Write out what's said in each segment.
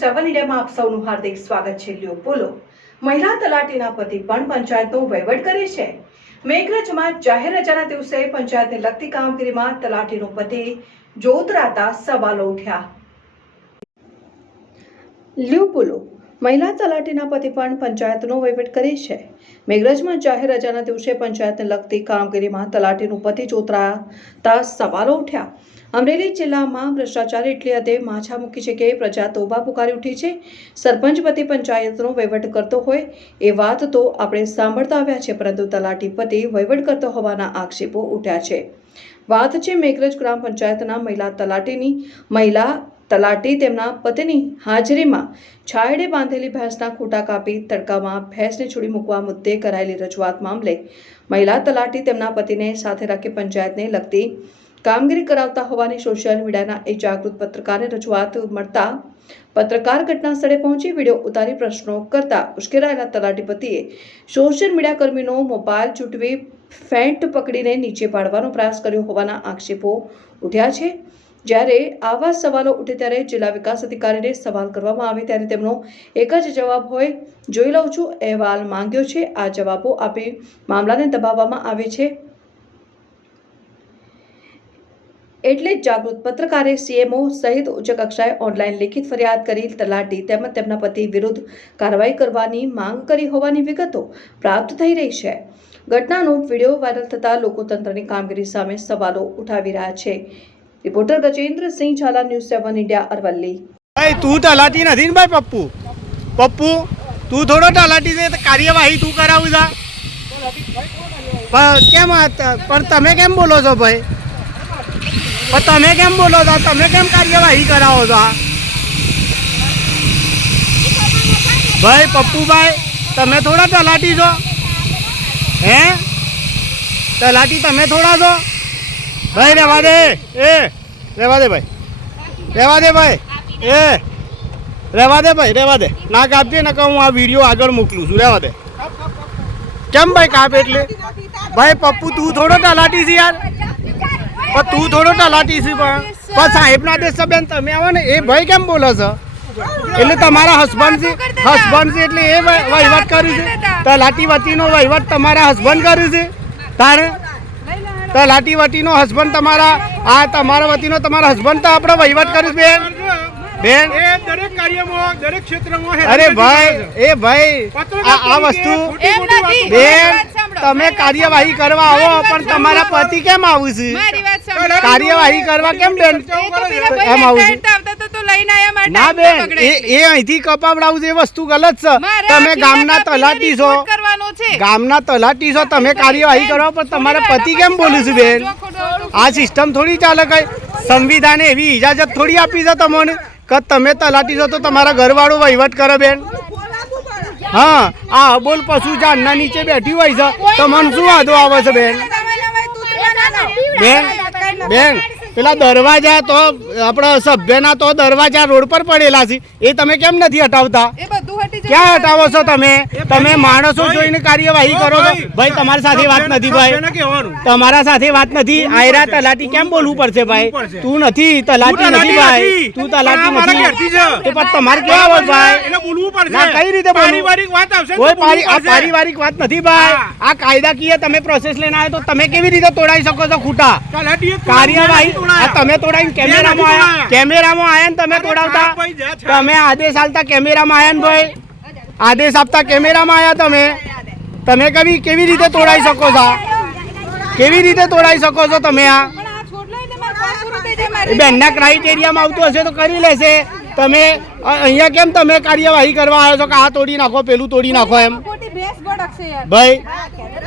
News 7 ઇન્ડિયામાં આપ સૌનું હાર્દિક સ્વાગત છે। લ્યો બોલો, મહિલા તલાટીના પતિ પણ પંચાયતનો વહીવટ કરે છે। મેઘરજમાં જાહેર રજાના દિવસે પંચાયતને લગતી કામગીરીમાં તલાટીનો પતિ જોતરાતા સવાલો ઉઠ્યા। લ્યો બોલો, મહિલા તલાટીના પતિ પણ પંચાયતનો વહીવટ કરે છે। મેઘરજમાં જાહેર રજાના દિવસે પંચાયતને લગતી કામગીરીમાં તલાટીનું પતિ જોતરાતા સવાલો ઉઠ્યા। અમરેલી જિલ્લામાં ભ્રષ્ટાચાર એટલી હદે માછા મૂકી છે કે પ્રજા તોબા પુકારી ઉઠી છે। સરપંચ પતિ પંચાયતનો વહીવટ કરતો હોય એ વાત તો આપણે સાંભળતા આવ્યા છે, પરંતુ તલાટી પતિ વહીવટ કરતો હોવાના આક્ષેપો ઉઠ્યા છે। વાત છે મેઘરજ ગ્રામ પંચાયતના મહિલા તલાટીની। મહિલા તલાટી તેમના પતિની હાજરીમાં છાયડે બાંધેલી ભેંસના ખૂંટા કાપી તડકામાં ભેંસને છોડી મૂકવા મુદ્દે કરાયેલી રજૂઆત મામલે મહિલા તલાટી તેમના પતિને સાથે રાખી પંચાયતને લગતી કામગીરી કરાવતા હોવાની સોશિયલ મીડિયાના એક જાગૃત પત્રકારને રજૂઆત મળતા પત્રકાર ઘટના સ્થળે પહોંચી વિડીયો ઉતારી પ્રશ્નો કરતા ઉશ્કેરાયેલા તલાટી પતિએ સોશિયલ મીડિયા કર્મીનો મોબાઈલ ચૂંટવી ફેન્ટ પકડીને નીચે પાડવાનો પ્રયાસ કર્યો હોવાના આક્ષેપો ઉઠ્યા છે। જ્યારે આવા સવાલો ઉઠે ત્યારે જિલ્લા વિકાસ અધિકારીને સવાલ કરવામાં આવે ત્યારે તેમનો એક જ જવાબ હોય, જોઈ લઉં છું, અહેવાલ માંગ્યો છે। આ જવાબો આપી મામલાને દબાવવામાં આવે છે। એટલે જ જાગૃત પત્રકારે સીએમઓ સહિત ઉચ્ચ કક્ષાએ ઓનલાઈન લેખિત ફરિયાદ કરી તલાટી તેમજ તેમના પતિ વિરુદ્ધ કાર્યવાહી કરવાની માંગ કરી હોવાની વિગતો પ્રાપ્ત થઈ રહી છે। ઘટનાનો વિડીયો વાયરલ થતા લોકો તંત્રની કામગીરી સામે સવાલો ઉઠાવી રહ્યા છે। Reporter Gajendrasinh Zala, news 7 India, Aravalli. ભાઈ તું તલાટી નથી ને ભાઈ પપ્પુ તું થોડો તલાટી છે, કાર્યવાહી તું કરાવું છે કેમ? પણ તમે કેમ બોલો છો ભાઈ? પણ તમે કેમ બોલો છો? તમે કેમ કાર્યવાહી કરાવો છો? ભાઈ પપ્પુભાઈ, તમે થોડા તલાટી છો? હે તલાટી તમે થોડા છો? ભાઈ રહેવા દે, રહેવા દે ભાઈ, રહેવા દે ભાઈ, રહેવા દે ભાઈ, રહેવા દે, ના કાપજે ને હું આ વિડીયો આગળ મોકલું છું, રહેવા દે। કેમ ભાઈ કાપ? એટલે ભાઈ પપ્પુ તું થોડો તલાટી છે યાર, પણ તું થોડો તલાટી છે, પણ સાહેબના આદેશ બેન તમે આવો ને એ ભાઈ કેમ બોલો છો? એટલે તમારા હસબન્ડ છે એટલે એ વહીવટ કર્યું છે? તલાટી વતીનો વહીવટ તમારા હસબન્ડ કર્યું છે? તારે તલાટી વતીનો હસબન્ડ તમારા તમારા વતીનો તમારા હસબન્ડ તો આપણે વહીવટ કર્યું બેન દરેક કાર્યમાં દરેક ક્ષેત્રમાં। અરે ભાઈ ભાઈ આ વસ્તુ બેન તમે કાર્યવાહી કરવા આવો પણ તમારા પતિ કેમ આવું છે? કાર્યવાહી કરવા કેમ બેન એમ આવું છે? ના બેન એ અહીંથી કપાવડાવું છે એ વસ્તુ ગલત છે। તમે ગામના તલાટી છો, ગામના તલાટી છો, તમે કાર્યવાહી કરો પણ તમારા પતિ કેમ બોલું છે બેન? આ સિસ્ટમ થોડી ચાલે, કઈ સંવિધાને એવી ઇજાજત થોડી આપી છે તમને કે તમે તલાટી છો તો તમારા ઘરવાળો વહીવટ કરે બેન? હા, આ બોલ પશુ જાનના નીચે બેઠી હોય છે, તમને શું વાંધો આવે છે બેન? બેન પેલા દરવાજા તો આપણા સભ્યના તો દરવાજા રોડ પર પડેલા છે, એ તમે કેમ નથી હટાવતા? ક્યાં હટાવો છો તમે? તમે માણસો જોઈને કાર્યવાહી કરો છો ભાઈ? તમારી સાથે વાત નથી ભાઈ, તમારા સાથે વાત નથી। આયરા તલાટી કેમ બોલવું પડશે ભાઈ? તું નથી તલાટી નથી ભાઈ, તું તલાટી નથી, પણ તમારે કેવા હોય ભાઈ? ના કઈ રીતે પારિવારિક વાત આવશે? કોઈ પારિવારિક વાત નથી ભાઈ, આ કાયદાકીય તમે પ્રોસેસ લઈને આવ્યો તો તમે કેવી રીતે તોડાવી શકો છો ખૂટા? કાર્યવાહી તમે તોડાવી કેમેરામાં આયા ને તમે તોડાવતા? તમે આદેશ આલતા કેમેરામાં આયા ને ભાઈ? આદેશ આપતા કેમેરામાં આયા તમે કેવી રીતે તોડાવી શકો છો? કેવી રીતે તોડાવી શકો છો તમે? આ બેનના ક્રાઇટેરિયામાં આવતું હશે તો કરી લેશે। તમે અહીંયા કેમ તમે કાર્યવાહી કરવા આવ્યો છો કે આ તોડી નાખો પેલું તોડી નાખો એમ? ભાઈ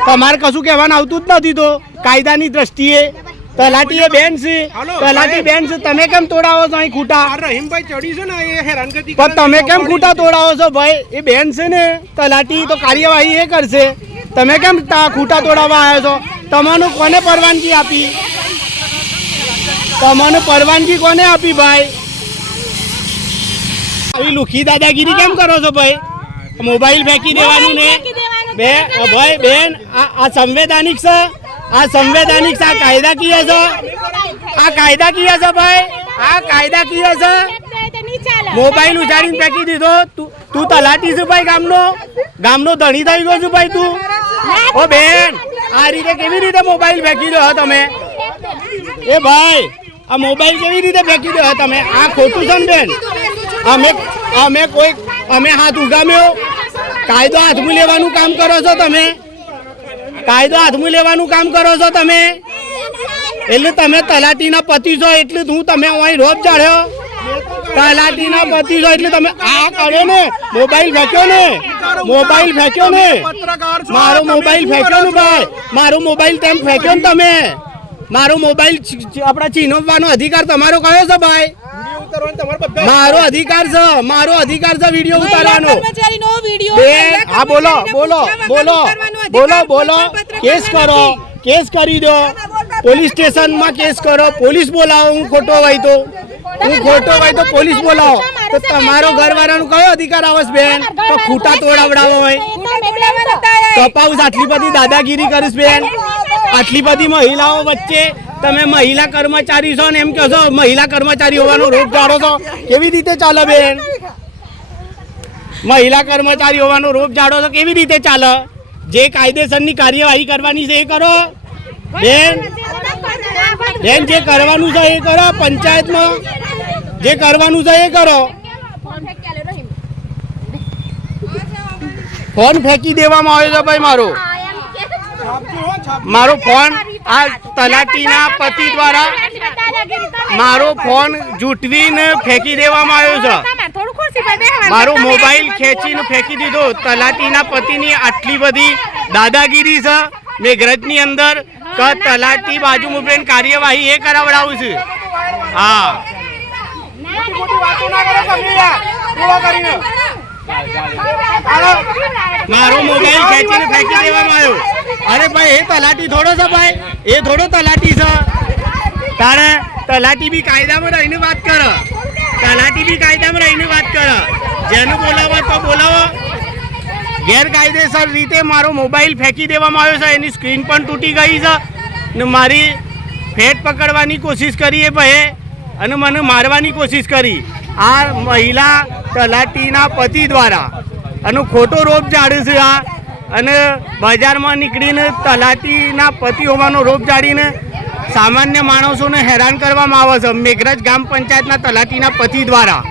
તમારે કશું કહેવાનું આવતું જ નથી તો કાયદાની દ્રષ્ટિએ તલાટી એ બેન છે, તલાટી બેન છે, તમે કેમ તોડાવો છો અહીં ખૂટા? રહીમભાઈ ચડી છે ને એ હેરાનગતિ પણ તમે કેમ ખૂટા તોડાવો છો ભાઈ? એ બેન છે ને તલાટી, તો કાર્યવાહી એ કરશે, તમે કેમ ખૂટા તોડાવવા આવ્યો છો? તમને કોને પરવાનગી આપી? તમને પરવાનગી કોને આપી ભાઈ? આવી લુખી દાદાગીરી કેમ કરો છો ભાઈ? મોબાઈલ ફેંકી દેવાનું ને ભાઈ બેન આ સંવૈધાનિક છે, આ સંવૈધાનિક છે, આ કાયદાકીય છે, આ કાયદાકીય છે ભાઈ, આ કાયદાકીય છે। મોબાઈલ ઉજાડીને ફેંકી દીધો. તું તલાટી છે ભાઈ, ગામનો ધણી થઈ ગયો છું ભાઈ તું. ઓ બેન, આ રીતે કેવી રીતે મોબાઈલ ફેંકી દો તમે? એ ભાઈ, આ મોબાઈલ કેવી રીતે ફેંકી દો તમે? આ ખોટું છે ને બેન? અમે હાથ ઉગામ્યો? કાયદો હાથમાં લેવાનું કામ કરો છો તમે? કાયદો હાથમાં લેવાનું કામ કરો છો તમે? એટલે તમે તલાટીના પતિ છો એટલે હું તમે અહીં રોપ ચાડ્યો? તલાટીના પતિ છો એટલે તમે આ કર્યો ને? મોબાઈલ ફેંક્યો ને? મોબાઈલ ફેંક્યો ને? મારો મોબાઈલ ફેંક્યો ને ભાઈ? મારો મોબાઈલ તેમ ફેંક્યો ને તમે? મારો મોબાઈલ આપણા છીનવવાનો અધિકાર તમારો કયો છે ભાઈ? મારો અધિકાર છે, મારો અધિકાર છે વિડીયો ઉતારવાનો. બેન, હા બોલો બોલો બોલો બોલો બોલો. કેસ કરો, કેસ કરી દો, પોલીસ સ્ટેશનમાં કેસ કરો, પોલીસ બોલાવો. હું ખોટો હોય તો પોલીસ બોલાવો. તો તમારો ઘરવાળાનો કયો અધિકાર આવે છે બેન? તો ખૂટા તોડાવડાવો હોય કપાઉસ આટલી બધી દાદાગીરી કરીશ બેન? આટલી બધી મહિલાઓ વચ્ચે તમે મહિલા કર્મચારી છો ને એમ કહો છો મહિલા કર્મચારી હોવાનો રોપ જાડો છો? કેવી રીતે ચાલે બેન? મહિલા કર્મચારી હોવાનો રોપ જાડો છો કેવી રીતે ચાલે? જે કાયદેસરની કાર્યવાહી કરવાની છે એ કરો બેન. બેન, જે કરવાનું છે એ કરો. પંચાયતમાં જે કરવાનું છે એ કરો. ફોન ફેંકી દેવામાં આવ્યો છે ભાઈ મારો ફોન આ તલાટીના પતિ દ્વારા મારો ફોન જૂટવીને ફેંકી દેવામાં આવ્યો છે. મારો મોબાઈલ ખેંચીને ફેંકી દીધો. તલાટીના પતિની આટલી બધી દાદાગીરી છે મેઘરજની અંદર કે તલાટી બાજુ મૂકીને કાર્યવાહી એ કરાવડાવું છે. હા, મારો મોબાઈલ ખેંચીને ફેંકી દેવામાં આવ્યો. અરે ભાઈ, એ તલાટી થોડો છે ભાઈ? એ થોડો તલાટી છે? તારે તલાટી બી કાયદામાં રહીને વાત કરે. તલાટી બી કાયદામાં રહીને વાત કરે. જેનું બોલાવો તો બોલાવો. ગેરકાયદેસર રીતે મારો મોબાઈલ ફેંકી દેવામાં આવ્યો છે. એની સ્ક્રીન પણ તૂટી ગઈ છે ને મારી ફેટ પકડવાની કોશિશ કરી એ ભાઈ અને મને મારવાની કોશિશ કરી આ મહિલા તલાટીના પતિ દ્વારા. અને ખોટો રોપ જાડે છે આ. અને બજારમાં નીકળીને તલાટીના પતિ હોવાનો રોપ જાડીને સામાન્ય માણસોને હેરાન કરવામાં આવે છે મેઘરજ ગ્રામ પંચાયતના તલાટીના પતિ દ્વારા.